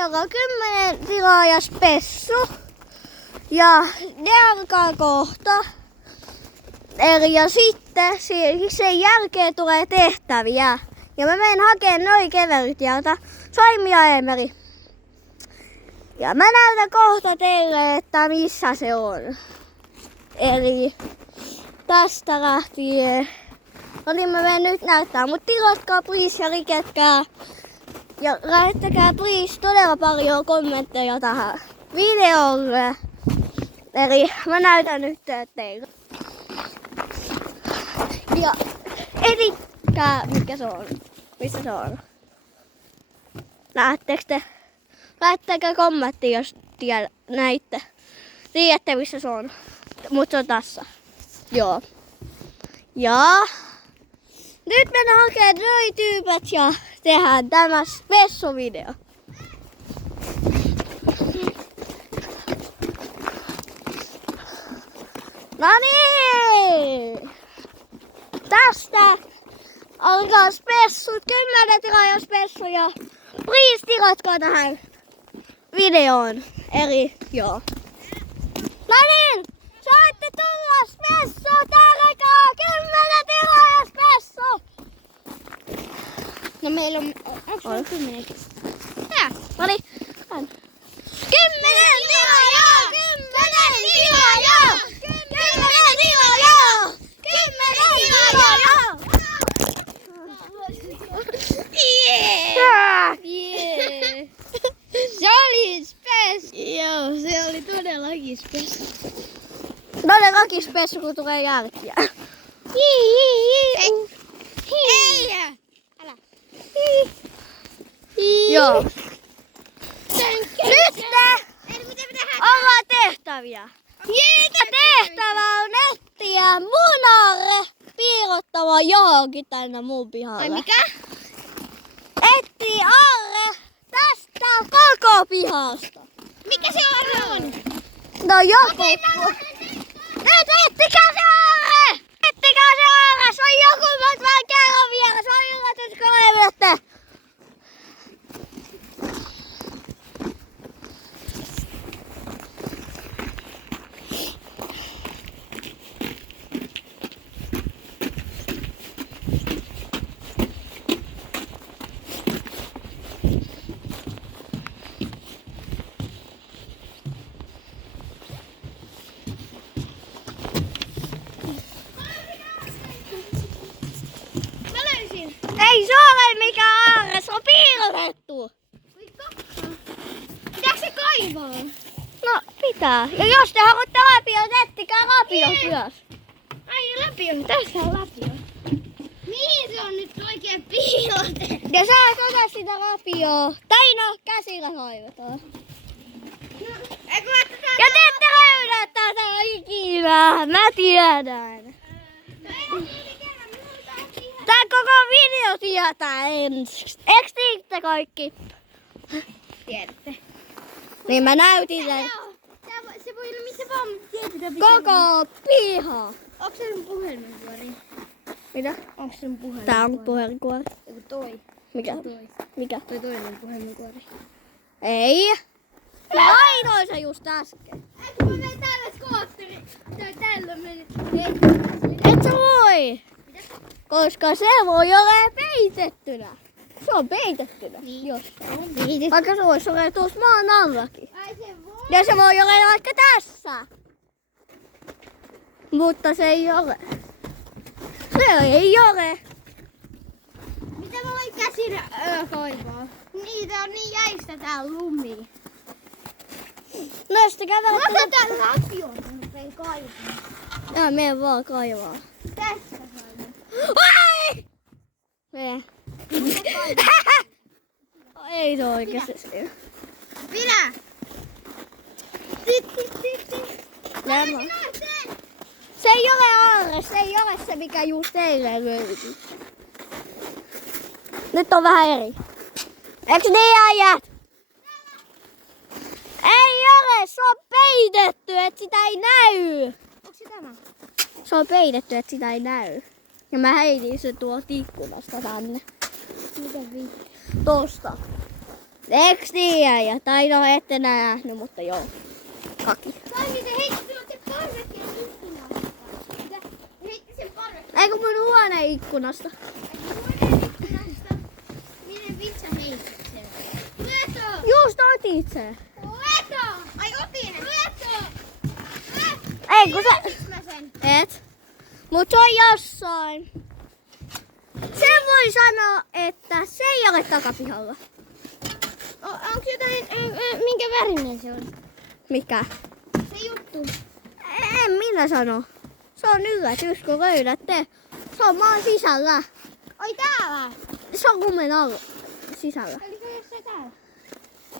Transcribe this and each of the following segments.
joka 10 tilaaja spessu. Ja ne alkaa kohta. Eli ja sitten sen jälkeen tulee tehtäviä. Ja mä menen hakemaan noin Keveritiltä Saimi ja Eemeli. Ja mä näytän kohta teille, että missä se on. Eli tästä lähtien. No niin mä menen nyt näyttää, mutta tilatkaa please ja liketkää. Ja lähettäkää please todella paljon kommentteja tähän videolle. Eli mä näytän nyt teille. Ja editkää mikä se on. Missä se on? Näettekö te? Lähettäkää kommentti jos näitte. Tiedätte missä se on. Mut se on tässä. Joo. Ja nyt mennään hakemaan noi tyypät ja tehdään tämä spessu-video. No niin! Tästä alkaa spessut, 10 tilaajan spessu ja please tilatkaa tähän videoon. Eli joo. No niin! Saatte tulla spessu! Tärkeää 10 tilaajan spessu! No meillä on... Onko sulla 10? Tää! Noniin. 10 tilaajaa! 10 tilaajaa! 10 tilaajaa! 10 tilaajaa! Yeah! Yeah! Se oli spes! Joo, se oli todellakin spes. Todellakin spessu kun tulee jälkiä. Ei! Älä! Joo. Nyt ollaan tehtäviä. Tehtävä on etsiä munalle piilottava johonkin tänne mun pihalle. Ai mikä? Etsii alle tästä koko pihasta. Mikä se arre on? No joku. Nyt ettikää se aarre! Ettikää se aarre! Se on joku, mä vaan kerron vielä. Se on yllätys, kun löydätte. Ei se ole mikään aarre, se on piilotettu. Pitääkö se kaivaa? No pitää. Ja jos te haluatte lapiot, ettikää lapiot myös. Ai lapio, tässä on lapio. Mihin se on nyt oikein piilotettu? Ja saa ota sitä lapioa. Tai no, käsillä hoivataan. Ja te ette löydä tätä ikinä. Mä tiedän. Tää koko video tietää ensiksi. Eiks tiitte kaikki? Tiedätte. Niin mä näytin sen. Se voi olla missä vaan, mutta tiedetään Koko piha. Onko se sun puhelinkuori? Mitä? Onko se sun puhelinkuori? Tää on puhelinkuori. Joku toi. Mikä? Toi. Mikä? Toi toinen puhelinkuori. Ei. Mä laitoin se just äsken. Eikö mä menen tällä skootteri? Tai tällä meni. Et sä voi. Koska se voi olla peitettynä. Se on peitettynä. Niin. Jossain. Vaikka se voisi olla tuossa maan allakin. Ai se voi. Ja se voi olla vaikka tässä. Mutta se ei ole. Se ei ole. Mitä mä voin käsillä kaivaa? Niitä on niin jäistä tää lumi. No sitten kävelet. Mä tän lapion, mä rupean kaivaa. Joo, mene vaan kaivaa. Tässä kaivaa. Ai! Mene. Ei se oikeesti. Minä! Nämä. Se ei ole aarre, se ei ole se mikä just teille löytyi. Nyt on vähän eri. Eiks niin äijät? Ei ole, se on peitetty, et sitä ei näy. Onks se tämä? Se on peitetty, et sitä ei näy. Ja mä heitin se tuolta ikkunasta tänne. Mitä vittu? Tosta. Eiks niin ja tai no ette nähnyt, mutta joo. Kaki. Toimi se heitti sinut se parvekkeen ikkunasta. Se heitti sen parvekkeen. Eikö mun huoneikkunasta? Ikkunasta. Miten vitsa heitti sen? Veto! Just otit sen. Veto! Ai otin! Veto! Ei kun sä... Otiks mä sen? Et. Mut se on jossain. Sen voi sanoa, että se ei ole takapihalla. Onks jotain, minkä värinen se on? Mikä? Se juttu. En minä sano. Se on yllätys, kun löydätte. Se on maan sisällä. Oi täällä! Se on lumen alla sisällä. Oliko se jossain täällä?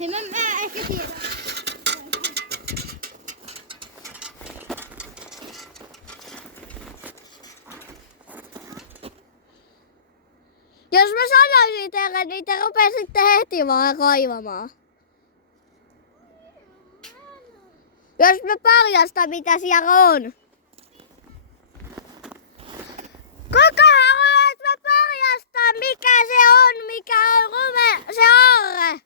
Hei mä ehkä tiedän. Jos mä sanoisin teille, niin te rupesitte heti vaan kaivamaan. Jos mä paljastan, mitä siellä on. Kuka haluaa, että mä paljastan, mikä on se orre?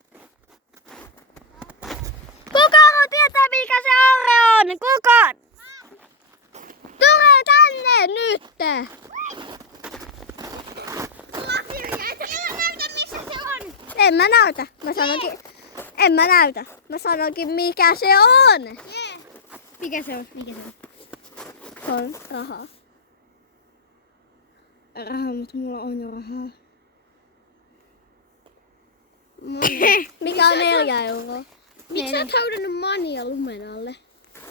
Kuka haluaa tietää, mikä se orre on? Kuka? Tule tänne nyt! En mä näytä. Mä sanoinkin mikä se on. Yeah. Mikä se on? Se on rahaa. Rahaa, mutta mulla on jo rahaa. Mikä on 4 euroa? Miksi sä oot haudannut mania lumen alle?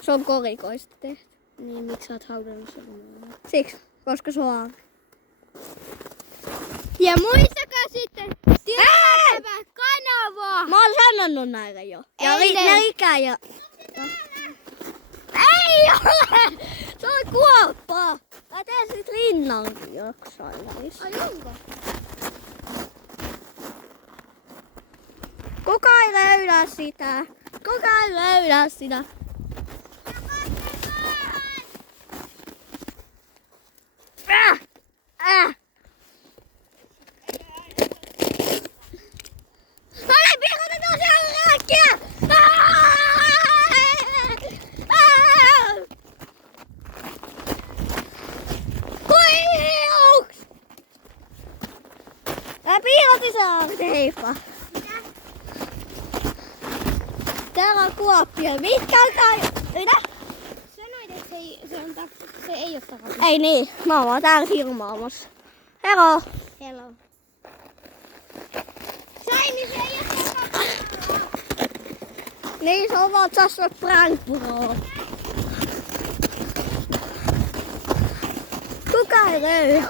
Se on korikoista tehty. Niin, miksi sä oot haudannut sen lumen alle? Siksi, koska se on. Ja muistakaa sitten työtävä kanava! Mä oon sanonut näille jo. Ja Eilen. ne ikää jo. Ei ole! Se on kuoppa. Mä teen sit rinnankin jossain välissä. Ai onko? Kuka ei löydä sitä? Kuka ei löydä sitä? Olen piirrotettu siellä rääkkiä! Kuiuks! Mä piirrotin sen heippa. Täällä on kuoppia. Mitkä on tää? Mitä? Sanoit, että se ei oo takapi. Ei niin. Mä oon vaan täällä filmaamassa. Helo. Hello. Saini, se ei oo takapi. Niin se on vaan tässä prank bro. Kuka ei löydä?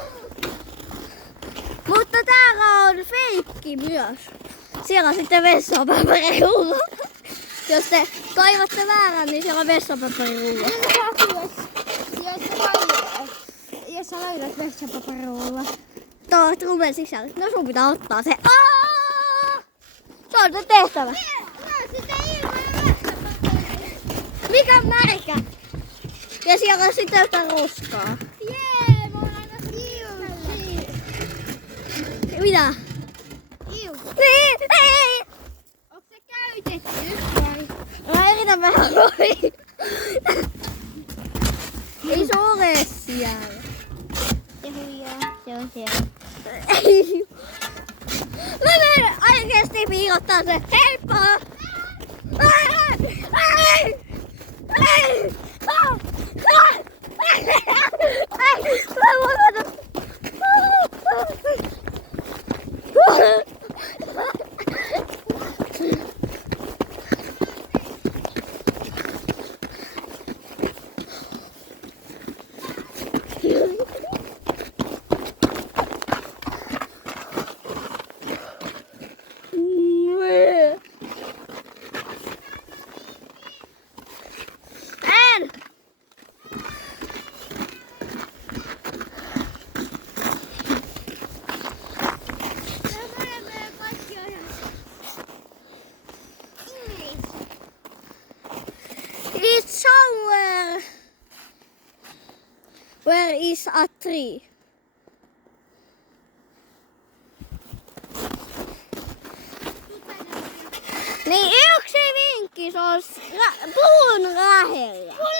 Mutta täällä on feikki myös. Siellä on sitten vessapaperilla. Jos te kaivatte väärän, niin siellä on vessapaperilla. Jos sä löydät vessapaperulla. Tuo lumen sisällä. No sun pitää ottaa se. Se on se tehtävä. Mikä on märkä? Ja siellä on sitten jotain roskaa. Jee, mä oon aina iusi. Mitä? Iu. Niin, ei! Onks se käytetty vai? Mä yritän vähän ohi. Ei se ole siellä. Se huijaa. Se on siellä. Ei. Mä menen oikeesti piilottaa se. Heippa! Ei! Ei! En! It's somewhere. Where is a tree? Niin yksi vinkki, se on puun lähellä. Oi.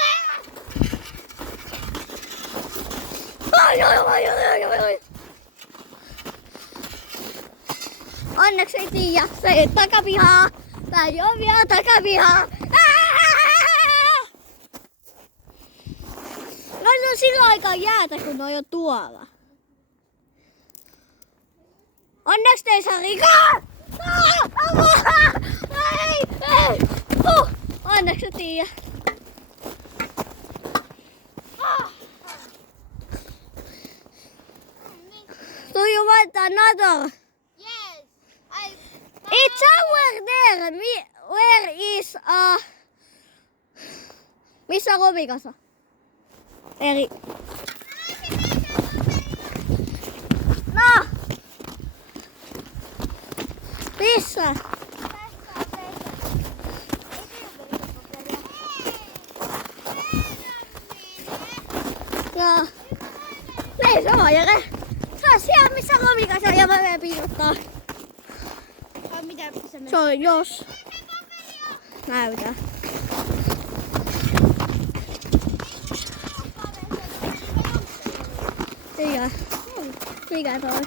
Onneksi ei tiedä, se ei takapihaa. Tai on vielä takapihaa. No sillä aikaa jäätä, kun ne on jo tuolla. Onneksi ei saa rikaa! Ei! Onneksi tiedä. Do you want another? Yes. It's over there. Where is missä on lumikasa? Eri. No. Missä? No. Ei se on, Jere. Se on siellä, missä lumikasa ja mä menen piilottaa. Se on jos. Näytä. Tiedä. Mikä toi?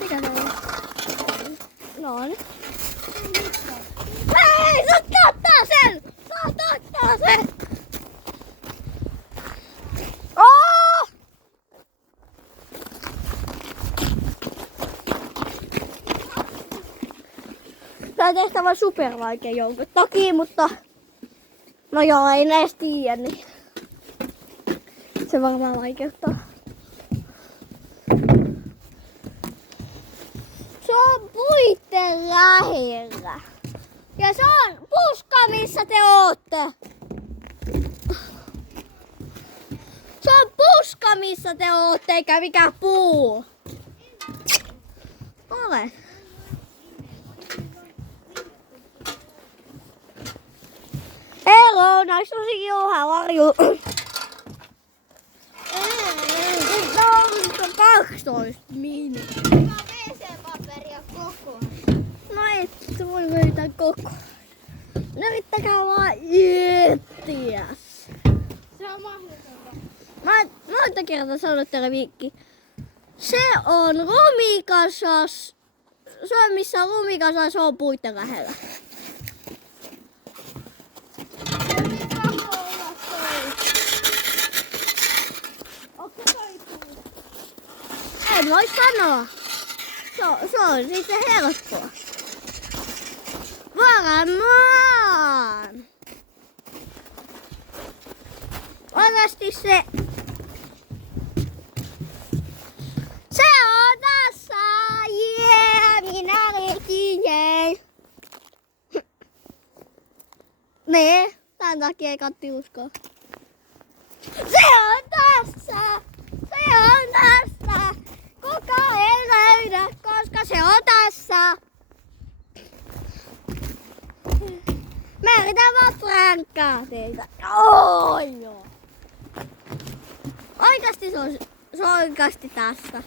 Mikä toi? Noin. Hei! Saat ottaa sen! Saat ottaa sen! Oh! Tää on tehtävä supervaikea jonkun takia, mutta no joo, ei näistä tiedä, niin se varmaan vaikeuttaa. Se on puitten lähellä. Ja se on puska, missä te ootte. Se on puska, missä te ootte, eikä mikään puu. Ole. Hello, nice to see you. How are you? Nyt on 12 minuuttia. WC-paperia koko. No et voi löytää koko. No yrittäkää vaan etsiä. Se on mahdotonta. Monta kertaa sanonut teille vinkki. Se on lumikasas. Se on missä on lumikasas, se on puitten lähellä. En voi sanoa. Se on sitten helppoa. Varmaan. Oikeasti se on tässä. Minä leikin jäi. Nee, tän takia ei Katti uskoa. Se on tässä. Se on tässä. Kuka ei löydä, koska se on tässä. Mä yritän vaan prankkaa teitä. Joo. Oikeasti se on oikeasti tässä.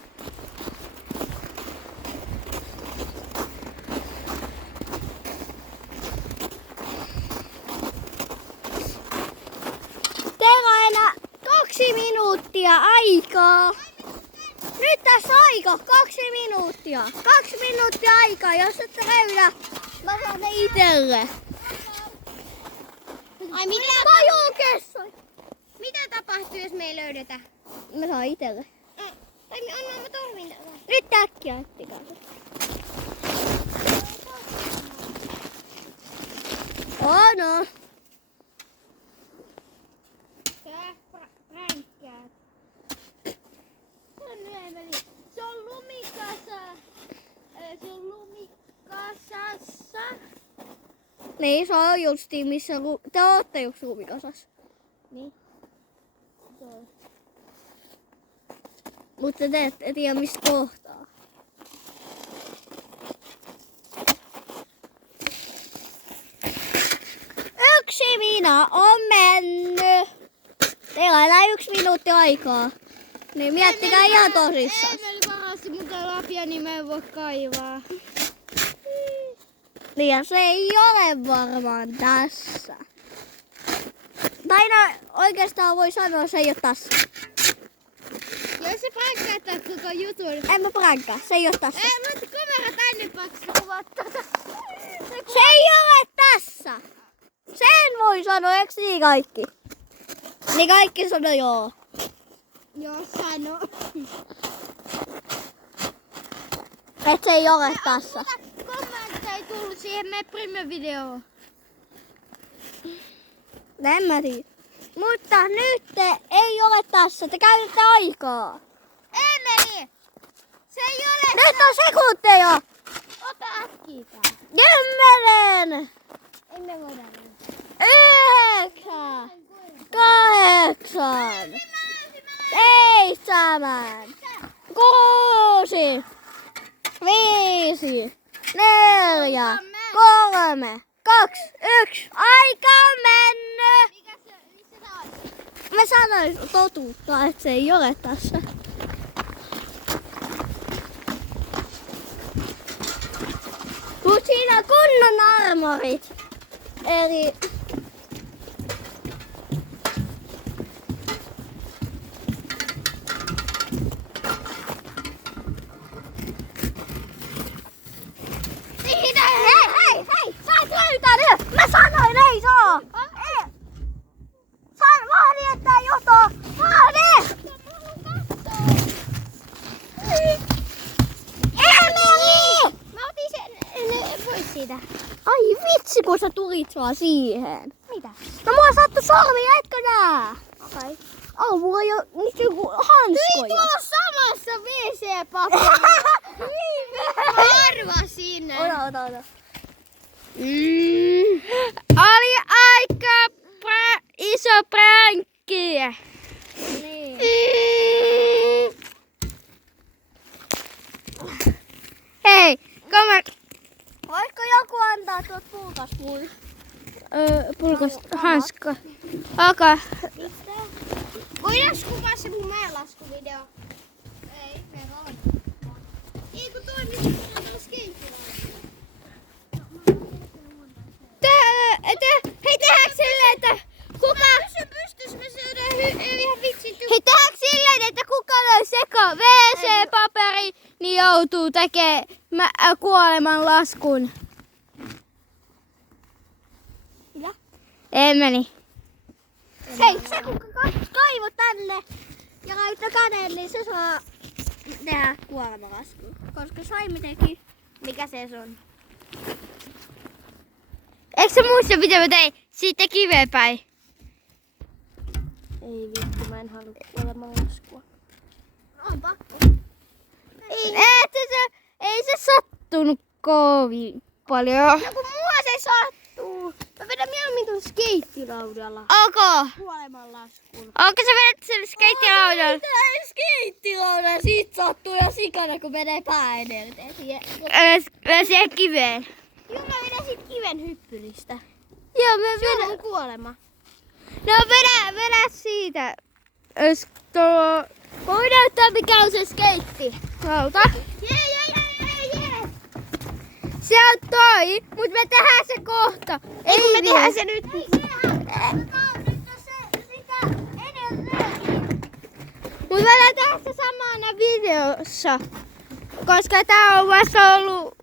Teillä on enää 2 minuuttia aikaa. Nyt tässä aika 2 minuuttia. 2 minuuttia aikaa, jos et löydä, mä saan ne itelle. Ai mitä? Mitä tapahtuu, jos me ei löydetä? Mä saan itelle. Tai anna mä torvin tätä. Nyt äkkiä ettikää. No. Tää pränkkää. Se on lumikasa. Se on lumikasassa. Niin, se on justiin missä te ootte just lumikasassa. Niin. Mutta te ette tiedä mistä kohtaa. Yksi mina on mennyt. Teillä on enää 1 minuutti aikaa. Niin miettikää ihan tosissaan. Emeli varasti mun lapia, niin mä en voi kaivaa. Ja se ei ole varmaan tässä. Tai no, oikeastaan voi sanoa, se ei ole tässä. Jos se prankkaa koko jutun. En mä prankkaa, se ei ole tässä. Laita kamera tänne paksu kuvat tota. Se ei ole tässä! Sen voi sanoa, eikö niin kaikki? Niin kaikki sanoo joo. Joo, sano. Et se ei ole tässä. Kommentteja ei tullut siihen meidän Prime-videoon. En mä tiedä. Mutta nyt ei ole tässä. Te käytätte aikaa. Emeli! Se ei ole. Nyt on sekunteja. Ota äkkiä tää. 10, Emme voida näin. 9, 8, 7, 6, 5, 4, 3, 2, 1. Aika on mennyt. Missä se on? Mä sanoin totuutta, että se ei ole tässä. Mut siinä on kunnon armorit. Eli hei! Sä et löytää nyt! Mä sanoin ei saa! Ei! Vaadi, että ei joto! Vaadi! Emeli! Mä otin sen pois siitä. Ai vitsi, kun sä tulit vaan siihen. Mitä? No mulla sattui sormia, etkö nää? Okei. Oh, mulla ei oo nyt joku hanskoja. Tuolla samassa WC-paperissa. Mä arvasin. Ota. Oli aika iso pränkki. Niin. Hei, Voisiko joku antaa tuot pulkas mulle? hanska. Okei. Voidaan kuvaa se mun mäenlaskuvideo? Ei, meillä on. Ei kun toimisi tuolla skeittilailla. Hei, tehdäänkö silleen, että kuka... Pysy pystyssä, me syödään ihan vitsin tykkää. Hei, tehdäänkö silleen, että kuka löi seka WC-paperi, niin joutuu tekemään kuoleman laskun. Mitä? Emeli. Hei, se kun kaivo tänne ja laittaa käden, niin se saa tehdä kuolemalasku. Koska Saimi teki. Mikä se on? Eikö se muista, mitä mä tein? Siitä kiveen päin. Ei vittu, mä en halua kuolemalaskua. On pakko. Ei se sattunut kovin paljon. No kun mua se sattuu. Mä vedän mieluummin tuolla skeittilaudalla. Onko? Kuolemanlaskun. Onko sä vedät sille skeittilaudalla? Mitä skeittilaudalla siitä sattuu ja sikana kun menee pääenerteen siihen. Siihen kiveen. Joo, mä vedän sit kiven hyppylistä. Joo, mä Se on vedän. mun kuolema. No vedä siitä. Voi näyttää mikä on se skeitti. Lauta. Jee. Se on toi, mut me tehdään se kohta. Ei kun me vielä. tehdään se nyt. Ei sehän. Otetaan nyt sitä edelleen. Mut me tehdään se samana videossa. Koska tää on vasta ollut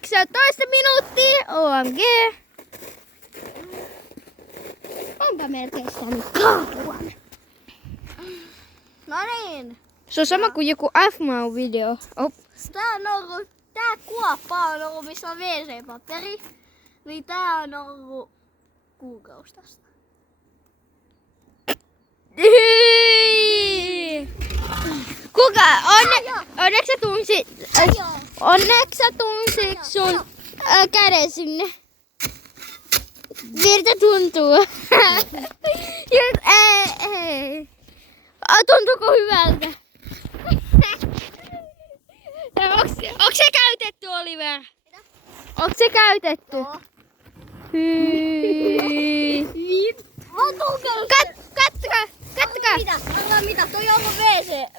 18 minuuttia. OMG. Onpa melkein sitä nyt kaatua. No niin. Se on sama kuin joku F-Mau video. Oh. Tää kuoppa on ollut missä on WC-paperi. Niin tää on ollut kuukausi tästä. Kuka? Onneksi sä tunsit. Onneksi sä tunsit sun käden sinne. Miltä tuntuu? Ei. Tuntuuko hyvältä? Onko se käytetty, Oliver? Onko se käytetty? Joo. Kattokaa. Arvaa mitä? Toi on ollut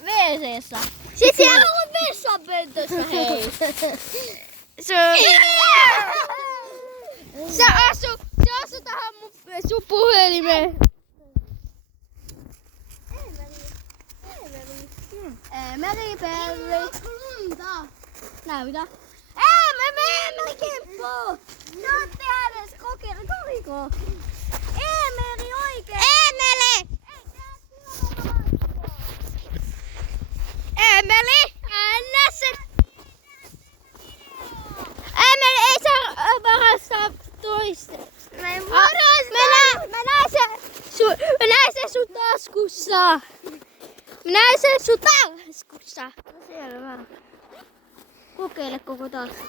WC-ssä. Sitten Siellä on vessanpöntössä, hei. se on... Se asu tähän sun puhelimeen. Emeli Perri. Näytä. Emeli kimppu. No tehdään edes kokeilla. Tuliko? Emeli oikein. Emeli! Emeli! Anna se! Emeli ei saa varastaa toista. Mä näen sen sun taskussa. Mä näen sen sun taskussa. No selvä. Kokeile koko tasku.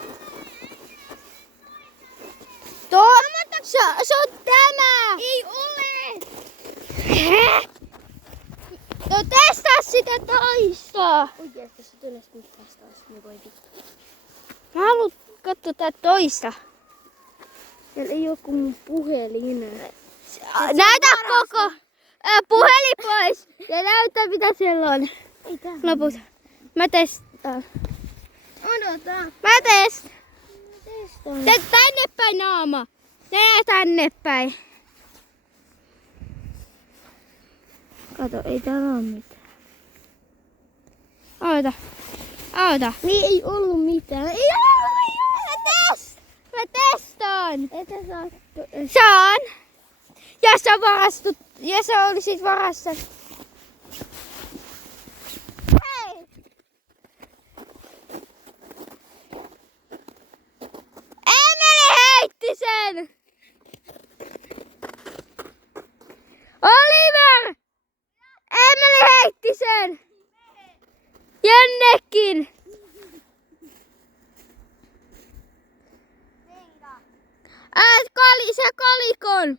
Se on tämä! Ei ole! No testaa sitä toista! Oikeesti se tulisi nyt vastaus. Me voi vittu. Mä haluan katsoa tää toista. Siellä ei oo kuin mun puhelin. Näytä koko puhelin pois ja näytä mitä siellä on. Ei tää. Loput. Mä testaan. Odota. Mä testaan. Testaan. Tee tänne päin naama. Tee tänne päin. Kato, ei täällä oo mitään. Oota. Niin ei ollut mitään. Ei ollut mitään. Mä testaan. Etä saa. Saan. Ja sä olisit varassa. Hei! Emeli heitti sen! Oliver! Emeli heitti sen! Jonnekin! Se kolikon!